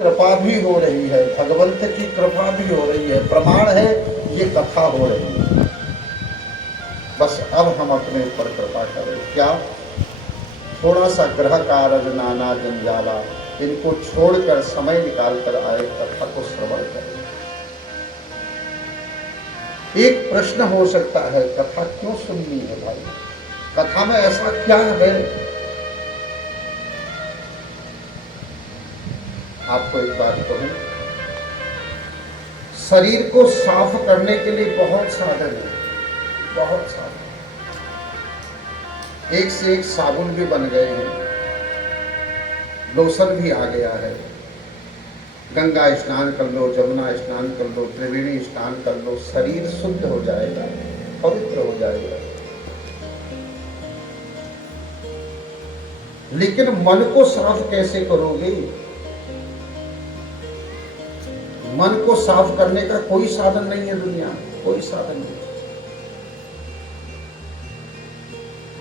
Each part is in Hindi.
कृपा भी हो रही है, भगवंत की कृपा भी हो रही है, प्रमाण है ये कथा हो रही है। बस अब हम अपने ऊपर कृपा करें। क्या? थोड़ा सा ग्रह कारज नाना जंजाला, इनको छोड़कर समय निकालकर आए कथा को श्रवण करें। एक प्रश्न हो सकता है, कथा क्यों सुननी है भाई? कथा में ऐसा क्या है? आपको एक बात कहूं, शरीर को साफ करने के लिए बहुत साधन है, बहुत साधन। एक से एक साबुन भी बन गए हैं, लोशन भी आ गया है। गंगा स्नान कर लो, जमुना स्नान कर लो, त्रिवेणी स्नान कर लो, शरीर शुद्ध हो जाएगा, पवित्र हो जाएगा। लेकिन मन को साफ कैसे करोगे? मन को साफ करने का कोई साधन नहीं है दुनिया में, कोई साधन नहीं।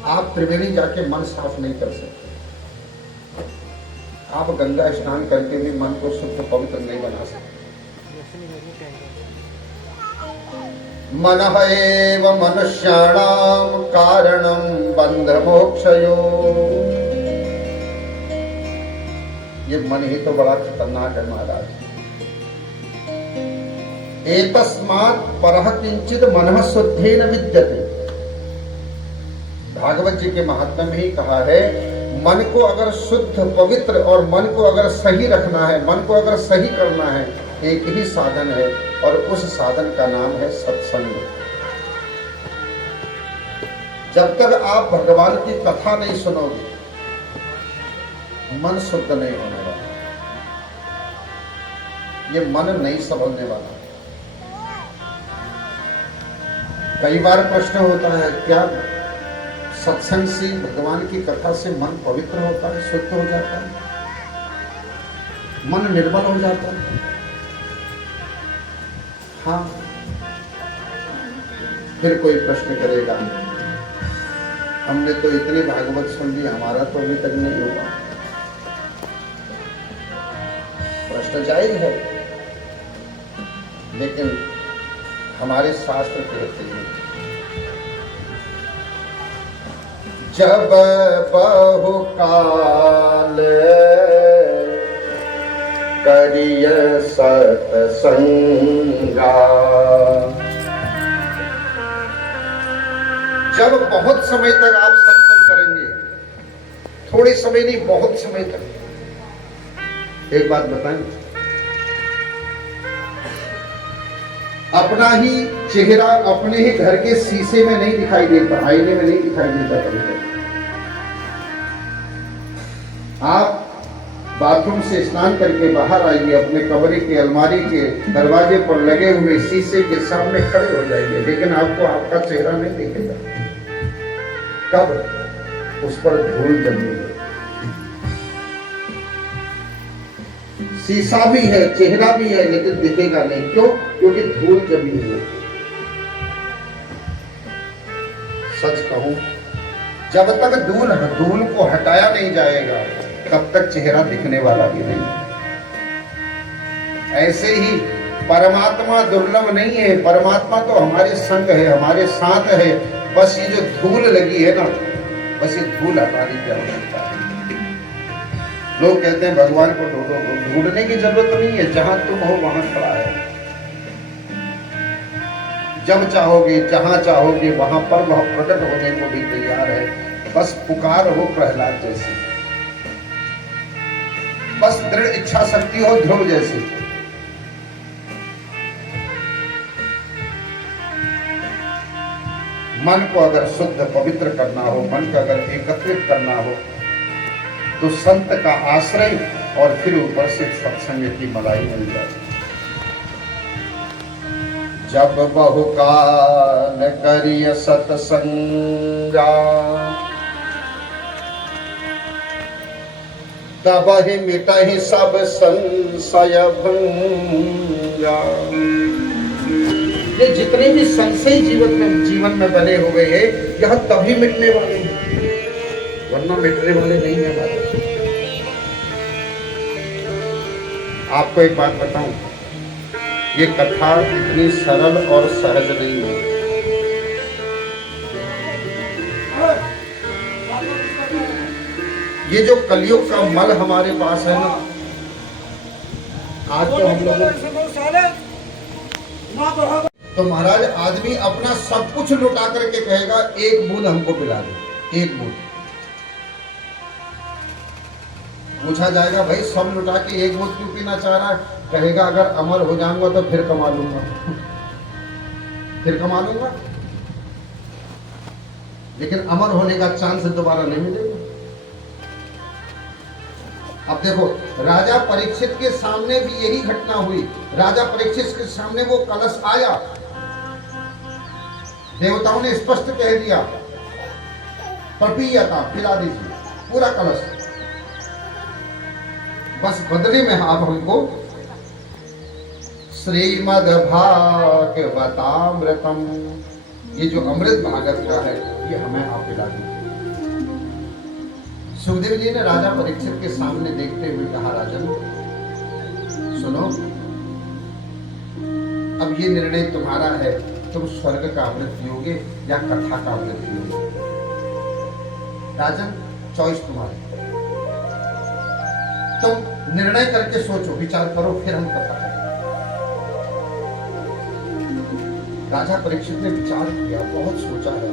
आप त्रिवेणी जाके मन साफ नहीं कर सकते, आप गंगा स्नान करके भी मन को शुद्ध पवित्र नहीं बना सकते। मनः एव मनुष्याणां कारणं बंध मोक्षयो। ये मन ही तो बड़ा खतरनाक है महाराज। एतस्मात् परः किंचित मनः शुद्धेन विद्यते। भागवत जी के महात्म्य में ही कहा है, मन को अगर शुद्ध पवित्र और मन को अगर सही रखना है, मन को अगर सही करना है, एक ही साधन है और उस साधन का नाम है सत्संग। जब तक आप भगवान की कथा नहीं सुनोगे, मन शुद्ध नहीं होने वाला, ये मन नहीं संभलने वाला। कई बार प्रश्न होता है, क्या सत्संग से, भगवान की कथा से मन पवित्र होता है, शुद्ध हो जाता है, मन निर्मल हो जाता है? हाँ। फिर कोई प्रश्न करेगा, हमने तो इतनी भागवत सुन ली, हमारा तो अभी तक नहीं होगा। प्रश्न जायज है, लेकिन हमारे शास्त्र कहते हैं, जब बहुकाल करिय सत्संगा। जब बहुत समय तक आप सत्संग करेंगे, थोड़े समय नहीं, बहुत समय तक। एक बात बताएं, अपना ही चेहरा अपने ही घर के शीशे में नहीं दिखाई देता, आईने में नहीं दिखाई देता। कभी आप बाथरूम से स्नान करके बाहर आइए, अपने कमरे के अलमारी के दरवाजे पर लगे हुए शीशे के सामने खड़े हो जाइए, लेकिन आपको आपका चेहरा नहीं दिखेगा। कब? उस पर धूल जमी है। शीशा भी है, चेहरा भी है, लेकिन दिखेगा नहीं। क्यों? क्योंकि धूल जमी है। सच कहूं, जब तक धूल को हटाया नहीं जाएगा, तब तक चेहरा दिखने वाला भी नहीं। ऐसे ही परमात्मा दुर्लभ नहीं है, परमात्मा तो हमारे संग है, हमारे साथ है। बस ये जो धूल लगी है ना, बस ये धूल हटाने की आवश्यकता है। लोग कहते हैं भगवान को ढूंढो, ढूंढने की जरूरत नहीं है, जहां तुम हो वहां खड़ा है। जब चाहोगे, जहां चाहोगे, वहां पर वह प्रकट होने को भी तैयार है। बस पुकार हो प्रहलाद जैसी, बस दृढ़ इच्छा शक्ति हो ध्रुव जैसी। मन को अगर शुद्ध पवित्र करना हो, मन को अगर एकत्रित करना हो, तो संत का आश्रय और फिर ऊपर से सत्संग की मलाई मिल जाए। जब बहुकाल करिय सत्संगा, तब ही मिटहि सब संशय भंगा। ये जितने भी संशय जीवन में बने हुए हैं, यह तभी मिटने वाले हैं, वरना मिटने वाले नहीं है। आपको एक बात बताऊं, ये कथा इतनी सरल और सहज नहीं है। ये जो कलयुग का मल हमारे पास है ना, आज तो हम लोग तो महाराज आदमी अपना सब कुछ लुटा करके कहेगा एक बूंद हमको पिला दे, एक बूंद। पूछा जाएगा भाई सब लुटा के एक बूंद क्यों पीना चाह रहा है? कहेगा अगर अमर हो जाऊंगा तो फिर कमा लूंगा फिर कमा लूंगा। लेकिन अमर होने का चांस दोबारा नहीं मिलेगा। अब देखो, राजा परीक्षित के सामने भी यही घटना हुई। राजा परीक्षित के सामने वो कलश आया, देवताओं ने स्पष्ट कह दिया पपीयता पिला दीजिए पूरा कलश, बस बदले में आप हमको श्रीमद् भागवतामृतम, ये जो अमृत भागवत का है ये हमें आप पिला दीजिए। सुखदेव जी ने राजा परीक्षित के सामने देखते हुए कहा, राजन सुनो, अब ये निर्णय तुम्हारा है, तुम स्वर्ग का अमृत पियोगे या कथा का अमृत पियोगे। राजन चॉइस तुम्हारी, तुम निर्णय करके सोचो, विचार करो, फिर हम कथा करें। राजा परीक्षित ने विचार किया, बहुत सोचा है।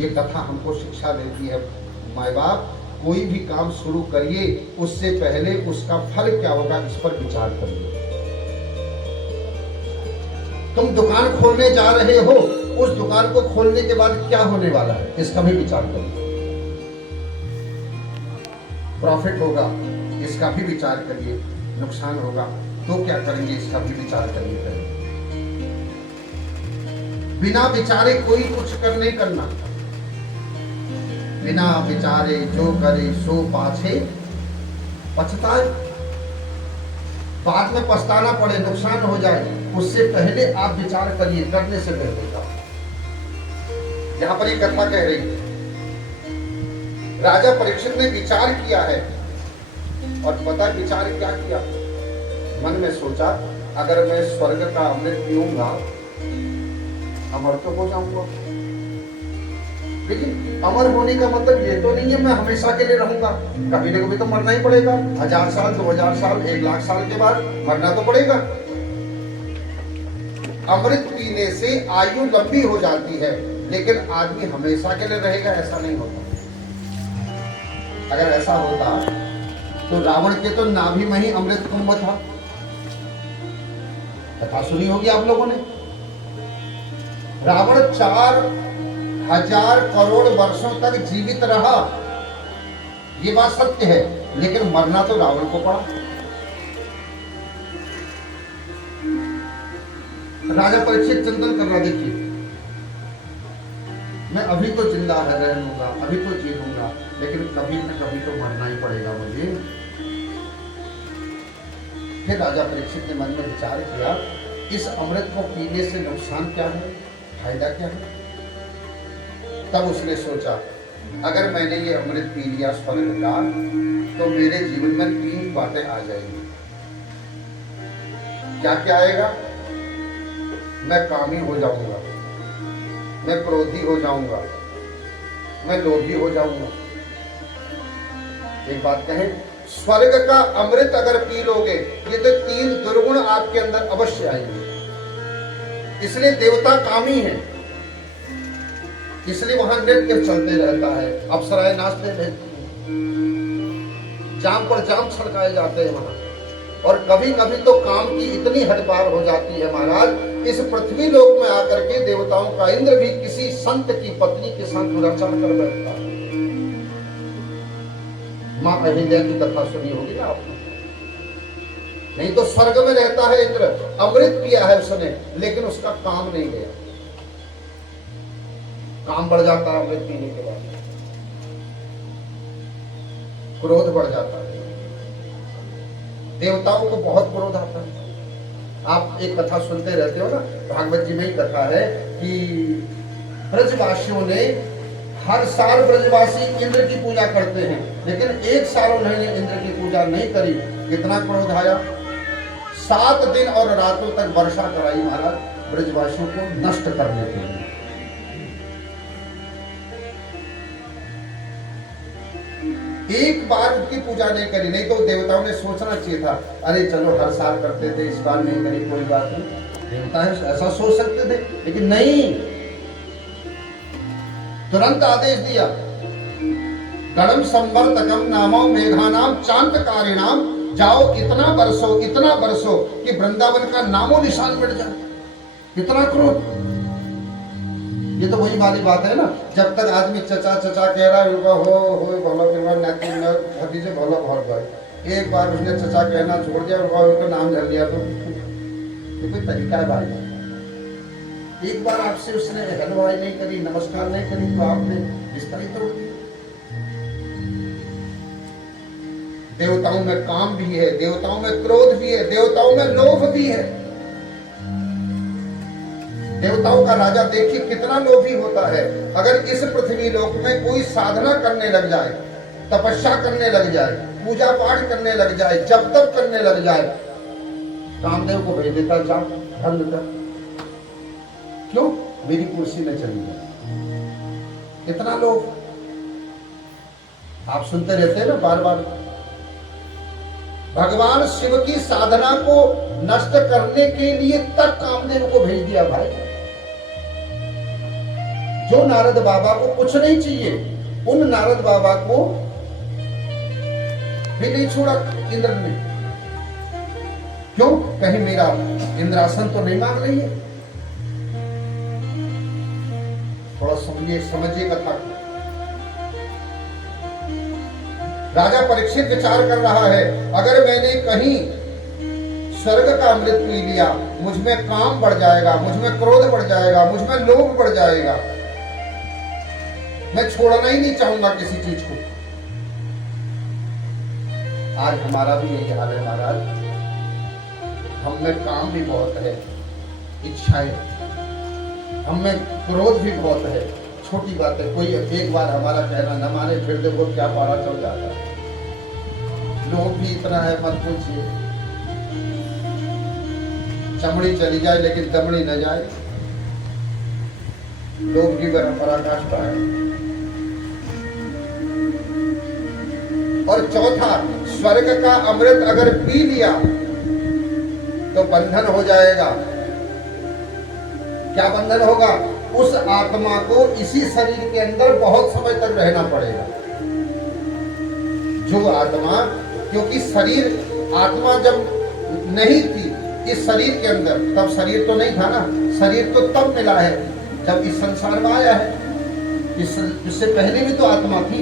ये कथा हमको शिक्षा देती है, माय बाप कोई भी काम शुरू करिए उससे पहले उसका फल क्या होगा इस पर विचार करिए। तुम दुकान खोलने जा रहे हो, उस दुकान को खोलने के बाद क्या होने वाला है इसका भी विचार करिए। प्रॉफिट होगा इसका भी विचार करिए, नुकसान होगा तो क्या करेंगे इसका भी विचार करिए। बिना विचारे कोई कुछ कर नहीं करना। बिना विचारे जो करे सो पाछे पछताए। बाद में पछताना पड़े, नुकसान हो जाए, उससे पहले आप विचार करिए, करने से पहले का। यहां पर ये कथा कह रही है, राजा परीक्षित ने विचार किया है, और पता विचार क्या किया? मन में सोचा अगर मैं स्वर्ग का अमृत पीऊंगा अमर तो हो जाऊंगा, लेकिन अमर होने का मतलब ये तो नहीं है मैं हमेशा के लिए रहूंगा। कभी न कभी तो मरना ही पड़ेगा। 1000 साल, 2000 साल, 1 लाख साल के बाद मरना तो पड़ेगा। अमृत पीने से आयु लंबी हो जाती है, लेकिन आदमी हमेशा के लिए रहेगा ऐसा नहीं होता। अगर ऐसा होता तो रावण के तो नाभि में ही अमृत कुंभ था। कथा सुनी होगी आप लोगों ने। रावण 4000 करोड़ वर्षों तक जीवित रहा, ये बात सत्य है, लेकिन मरना तो रावण को पड़ा। राजा परीक्षित चिंतन कर रहा, देखिए मैं अभी तो जिंदा रहूंगा, अभी तो जीऊंगा, लेकिन कभी न कभी तो मरना ही पड़ेगा मुझे। फिर राजा परीक्षित ने मन में विचार किया, इस अमृत को पीने से नुकसान क्या है, फायदा क्या है? तब उसने सोचा अगर मैंने ये अमृत पी लिया स्वर्ग का, तो मेरे जीवन में 3 बातें आ जाएंगी। क्या क्या आएगा? मैं कामी हो जाऊंगा, मैं क्रोधी हो जाऊंगा, मैं लोभी हो जाऊंगा। एक बात कहें, स्वर्ग का अमृत अगर पी लोगे ये तो 3 दुर्गुण आपके अंदर अवश्य आएंगे। इसलिए देवता कामी है, इसलिए वहां नृत्य चलते रहता है, अप्सराएं नाचते रहती हैं, जाम पर जाम छड़काए जाते हैं वहां। और कभी कभी तो काम की इतनी हद पार हो जाती है महाराज, इस पृथ्वी लोक में आकर के देवताओं का इंद्र भी किसी संत की पत्नी के साथ दुराचार कर बैठता है। मां अहिल्या की कथा सुनी होगी ना आपने। नहीं तो स्वर्ग में रहता है इंद्र, अमृत पिया है उसने, लेकिन उसका काम नहीं गया। काम बढ़ जाता है अमृत पीने के बाद, क्रोध बढ़ जाता है, देवताओं को बहुत क्रोध आता है। आप एक कथा सुनते रहते हो ना, भागवत जी में ही कथा है कि ब्रजवासियों ने हर साल ब्रजवासी इंद्र की पूजा करते हैं, लेकिन एक साल उन्होंने इंद्र की पूजा नहीं करी कितना क्रोध आया, 7 दिन और रातों तक वर्षा कराई महाराज ब्रजवासियों को नष्ट करने के लिए। एक बार उनकी पूजा नहीं करी, नहीं तो देवताओं ने सोचना चाहिए था, अरे चलो हर साल करते थे, इस बार नहीं करी, कोई बात नहीं। देवता ऐसा सोच सकते थे, लेकिन नहीं, तुरंत आदेश दिया, गणम संवर्तकम नामो मेघानाम चांतकारिणाम, जाओ इतना बरसो कि वृंदावन का नामो निशान मिट जाए। कितना क्रोध। ये तो वही वाली बात है ना, जब तक आदमी चचा चचा कह रहा है हो भोला बिरवा नाती भतीजे भोला भर गए, एक बार उसने चचा कहना छोड़ दिया और उनका नाम धर लिया तो कोई तरीका है भाई। एक बार आपसे उसने हलवाई नहीं करी, नमस्कार नहीं करी, तो आपने बिस्तर तोड़ दी। देवताओं में काम भी है, देवताओं में क्रोध भी है, देवताओं में लोभ भी है। देवताओं का राजा देखिए कितना लोभी होता है। अगर इस पृथ्वी लोक में कोई साधना करने लग जाए, तपस्या करने लग जाए, पूजा पाठ करने लग जाए, जप तप करने लग जाए, कामदेव को भेज देता, जाओ धन कर। क्यों? मेरी कुर्सी में चली जाए। कितना लोभ। आप सुनते रहते हैं ना बार बार। भगवान शिव की साधना को नष्ट करने के लिए तक कामदेव को भेज दिया भाई। जो नारद बाबा को कुछ नहीं चाहिए, उन नारद बाबा को भी नहीं छोड़ा इंद्र ने। क्यों? कहीं मेरा इंद्रासन तो नहीं मांग रही है। थोड़ा समझिए कथा। राजा परीक्षित विचार कर रहा है, अगर मैंने कहीं स्वर्ग का अमृत पी लिया, मुझ में काम बढ़ जाएगा, मुझ में क्रोध बढ़ जाएगा, मुझ में लोभ बढ़ जाएगा। मैं छोड़ना ही नहीं चाहूंगा किसी चीज को। आज हमारा भी यही हाल है महाराज। हम में काम भी बहुत है, इच्छाएं, हम में क्रोध भी बहुत है। छोटी बात है, कोई एक बार हमारा कहना न माने, फिर देखो क्या पारा चल जाता है। लोभ भी इतना है, मत पूछिए। चमड़ी चली जाए लेकिन दमड़ी न जाए, लोभ की पराकाष्ठा है। और चौथा, स्वर्ग का अमृत अगर पी लिया तो बंधन हो जाएगा। क्या बंधन होगा? उस आत्मा को इसी शरीर के अंदर बहुत समय तक रहना पड़ेगा। जो आत्मा, क्योंकि शरीर, आत्मा जब नहीं थी इस शरीर के अंदर, तब शरीर तो नहीं था ना। शरीर तो तब मिला है जब इस संसार में आया है। इससे पहले भी तो आत्मा थी।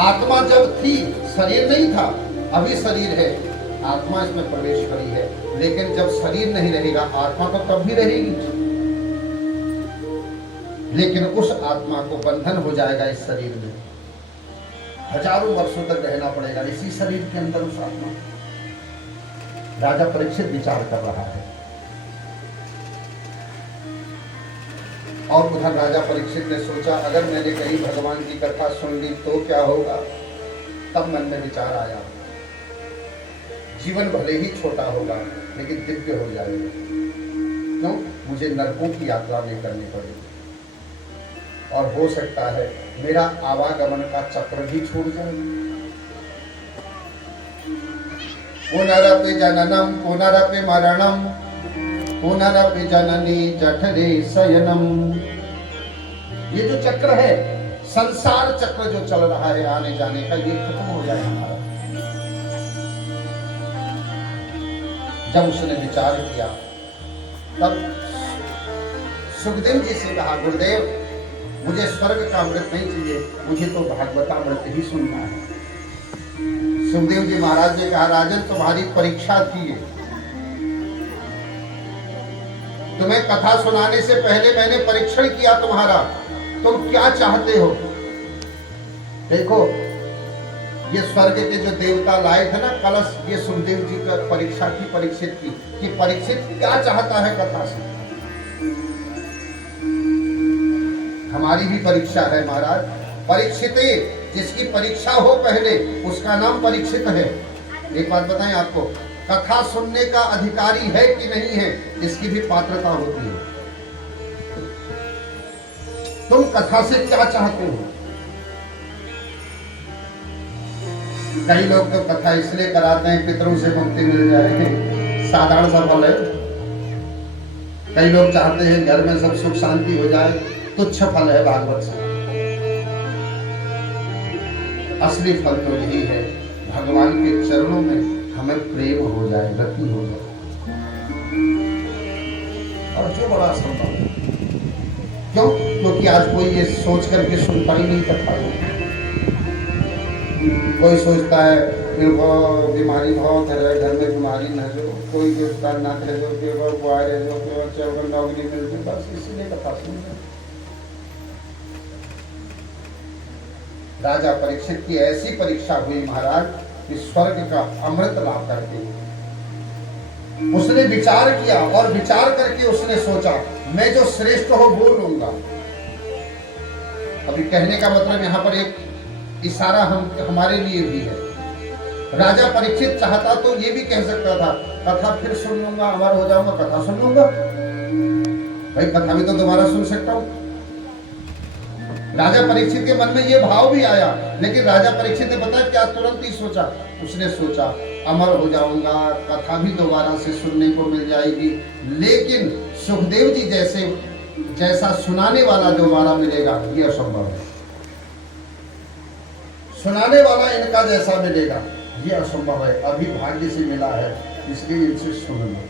आत्मा जब थी, शरीर नहीं था, अभी शरीर है, आत्मा इसमें प्रवेश करी है। लेकिन जब शरीर नहीं रहेगा, आत्मा तो तब भी रहेगी। लेकिन उस आत्मा को बंधन हो जाएगा इस शरीर में, हजारों वर्षों तक रहना पड़ेगा इसी शरीर के अंदर उस आत्मा। राजा परीक्षित विचार कर रहा है। और उधर राजा परीक्षित ने सोचा, अगर मैंने कहीं भगवान की कथा सुन ली तो क्या होगा। तब मन में विचार आया, जीवन भले ही छोटा होगा लेकिन दिव्य हो जाएगा। क्यों? मुझे नरकों की यात्रा नहीं करनी पड़ेगी, और हो सकता है मेरा आवागमन का चक्र भी छूट जाए। पुनरपि जननम पुनरपि मरणम पुनरपि जननी जठरे शयनम। ये जो चक्र है, संसार चक्र जो चल रहा है आने जाने का, ये खत्म हो जाए हमारा। जब उसने विचार किया, तब सुखदेव जी से कहा, गुरुदेव मुझे स्वर्ग का अमृत नहीं चाहिए, मुझे तो भागवतामृत ही सुनना है। सुखदेव जी महाराज ने कहा, राजन तुम्हारी परीक्षा थी। तुम्हें कथा सुनाने से पहले मैंने परीक्षण किया तुम्हारा, तुम क्या चाहते हो। देखो, ये स्वर्ग के जो देवता लाए थे ना कलश, ये सुखदेव जी का परीक्षा की, परीक्षित की कि परीक्षित क्या चाहता है कथा से। हमारी भी परीक्षा है महाराज। परीक्षिते जिसकी परीक्षा हो पहले उसका नाम परीक्षित है। एक बात बताएं आपको, कथा सुनने का अधिकारी है कि नहीं है, इसकी भी पात्रता होती है। तुम कथा से क्या चाहते हो? कई लोग तो कथा इसलिए कराते हैं पितरों से मुक्ति मिल जाए, साधारण सा फल है। कई लोग चाहते हैं घर में सब सुख शांति हो जाए, तुच्छ फल है भागवत से। असली फल तो यही है, भगवान के चरणों में हमें प्रेम हो जाए, रति हो जाए, और जो बड़ा असंभव है। क्यों? क्योंकि आज कोई ये सोच करके सुनता ही नहीं कथा। कोई सोचता है इनको बीमारी बहुत है, घर में बीमारी न जो, कोई सोचता ना है जो केवल बुआई है जो केवल चौगन नौकरी मिलती, बस इसीलिए कथा सुनते। राजा परीक्षित की ऐसी परीक्षा हुई महाराज कि स्वर्ग का अमृत लाभ करके उसने विचार किया, और विचार करके उसने सोचा मैं जो श्रेष्ठ हो वो लूंगा। अभी कहने का मतलब यहाँ पर एक इशारा हमारे लिए भी है। राजा परीक्षित चाहता तो ये भी कह सकता था कथा फिर सुन लूंगा, अमर हो जाऊंगा, कथा सुन लूंगा। भाई कथा भी तो दोबारा सुन सकता हूं। राजा परीक्षित के मन में ये भाव भी आया, लेकिन राजा परीक्षित ने पता क्या तुरंत ही सोचा, उसने सोचा अमर हो जाऊंगा, कथा भी दोबारा से सुनने को मिल जाएगी, लेकिन सुखदेव जी जैसा सुनाने वाला दोबारा मिलेगा ये असंभव है। सुनाने वाला इनका जैसा मिलेगा ये असंभव है। अभी भाग्य से मिला है, इसलिए इनसे सुन लो।